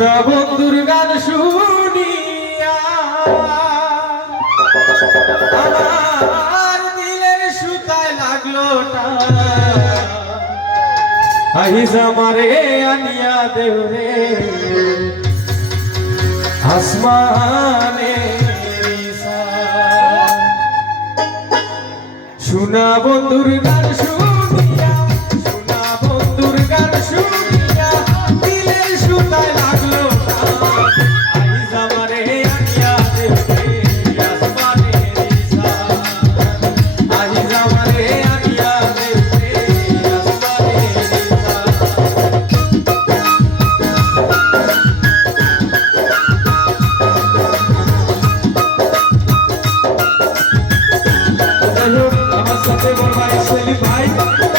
শোনা বন্ধুর গান শুনিয়া আমার দিলের সুতায় লাগলো আহিজ আমারে আনিয়া দেওরে আসমানে শোনা বন্ধুর গান শুনিয়া শোনা বন্ধুর গান শুনিয়া দিলের সুতায় লাগলো আহিজ আমারে আনিয়া দেওরে আসমানে আহিজ আমারে আনিয়া দেওরে আসমানে আমার সাথে বড় ভাই সেলিম ভাই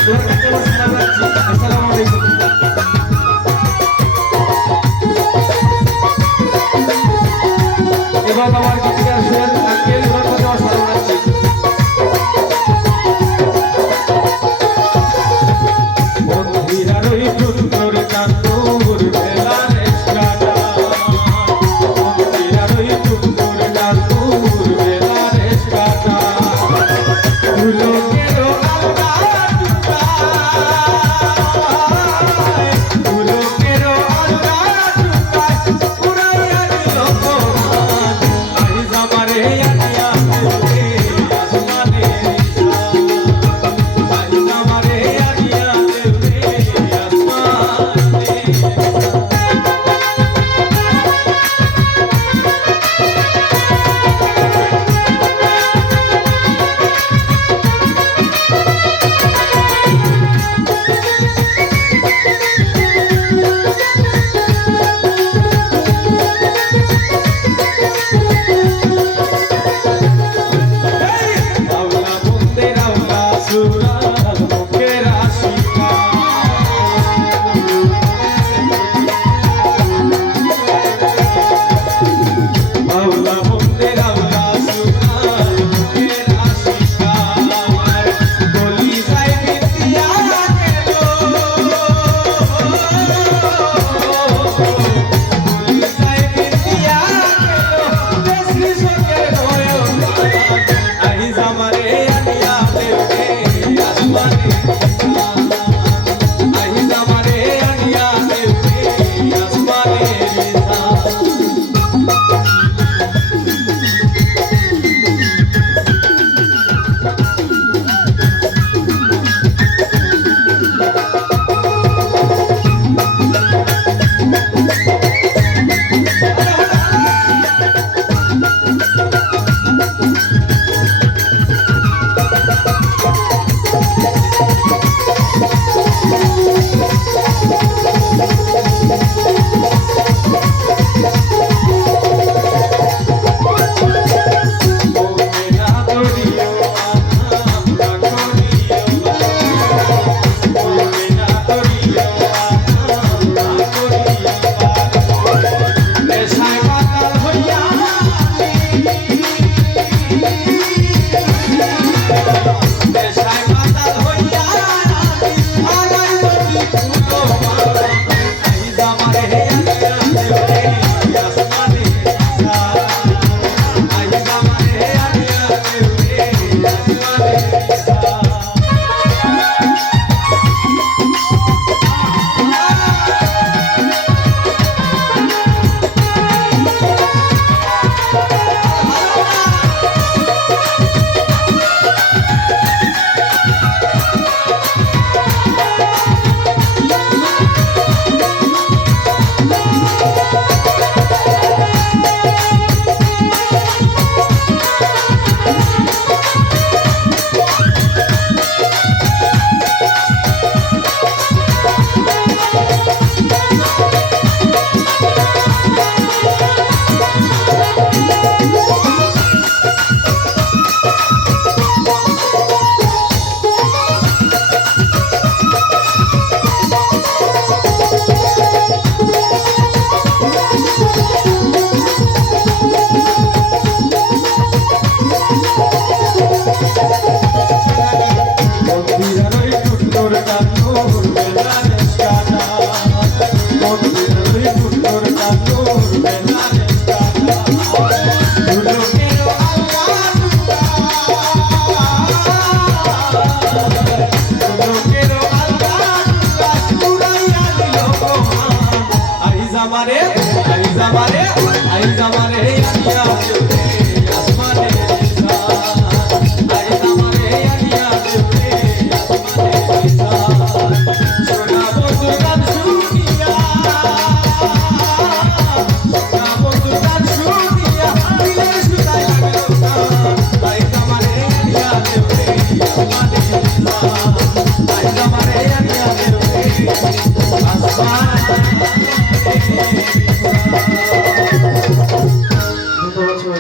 তোমার কাছে সালাম রাখছি। আসসালামু আলাইকুম। এবার আমার গীতিকার সোহেল আঙ্কেল ওনার কাছে সালাম রাখছি। বন্ধুরা রই সুন্দর চাঁদপুর বেলার এসকাটা বন্ধুরা রই সুন্দর চাঁদপুর বেলার এসকাটা ফুলকেরও আলগা টুকায় ফুলকেরও আলগা টুকায় উড়াইয়া দিল কোরআন আহিজ আমারে আনিয়া দেওরে আসমানে আহিজ আমারে আনিয়া দেওরে আসমানে আওলা বন্দে আওলা সুরা মুখের আশিকা আওলা বন্দে আওলা সুরা মুখের আশিকা বলি যাই বিতিয়া গেল বলি যাই বিতিয়া গেল দেশি সকের নয়ন আহিজ আমারে আনিয়া দেওরে আসমানে আহিজ আমারে আনিয়া দেওরে আসমানে আসমানে